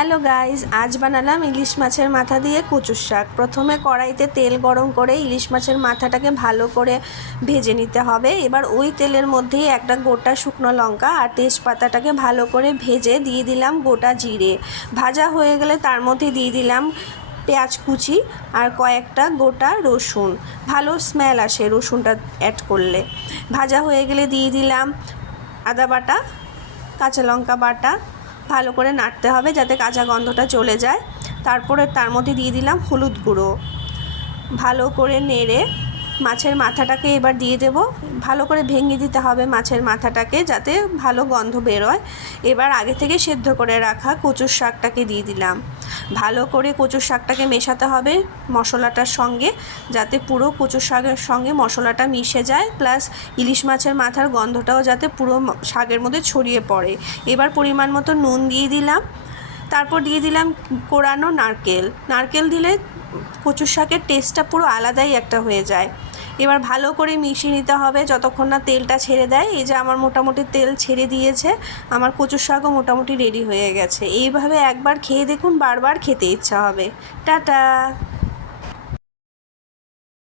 Hello guys, আজ বানালাম ইলিশ মাছের মাথা দিয়ে কচুর শাক। প্রথমে কড়াইতে তেল গরম করে ইলিশ মাছের মাথাটাকে ভালো করে ভেজে নিতে হবে। এবার ওই তেলের মধ্যেই একটা গোটা শুকনো লঙ্কা আর তেজপাতাটাকে ভালো করে ভেজে দিয়ে দিলাম গোটা জিরে। ভাজা হয়ে গেলে তার মধ্যে দিয়ে দিলাম পেঁয়াজ কুচি আর কয়েকটা গোটা রসুন। ভালো স্মেল আসে রসুনটা অ্যাড করলে। ভাজা হয়ে গেলে দিয়ে দিলাম আদা বাটা, কাঁচা লঙ্কা বাটা। ভালো করে নাড়তে হবে যাতে কাঁচা গন্ধটা চলে যায়। তারপরে তার মধ্যে দিয়ে দিলাম হলুদ গুঁড়ো। ভালো করে নেড়ে মাছের মাথাটাকে এবার দিয়ে দেব। ভালো করে ভেঙে দিতে হবে মাছের মাথাটাকে যাতে ভালো গন্ধ বেরোয়। এবার আগে থেকে সেদ্ধ করে রাখা কচুর শাকটাকে দিয়ে দিলাম। ভালো করে কচুর শাকটাকে মেশাতে হবে মশলাটার সঙ্গে যাতে পুরো কচুর শাকের সঙ্গে মশলাটা মিশে যায়, প্লাস ইলিশ মাছের মাথার গন্ধটাও যাতে পুরো শাকের মধ্যে ছড়িয়ে পড়ে। এবার পরিমাণ মতো নুন দিয়ে দিলাম। তারপর দিয়ে দিলাম কোরানো নারকেল দিলে কচুর শাকের টেস্টটা পুরো আলাদাই একটা হয়ে যায়। এবার ভালো করে মিশিয়ে নিতে হবে যতক্ষণ না তেলটা ছেড়ে দেয়। এই যে আমার মোটামুটি তেল ছেড়ে দিয়েছে, আমার কচুর শাকও মোটামুটি রেডি হয়ে গেছে। এইভাবে একবার খেয়ে দেখুন, বারবার খেতে ইচ্ছা হবে। টাটা।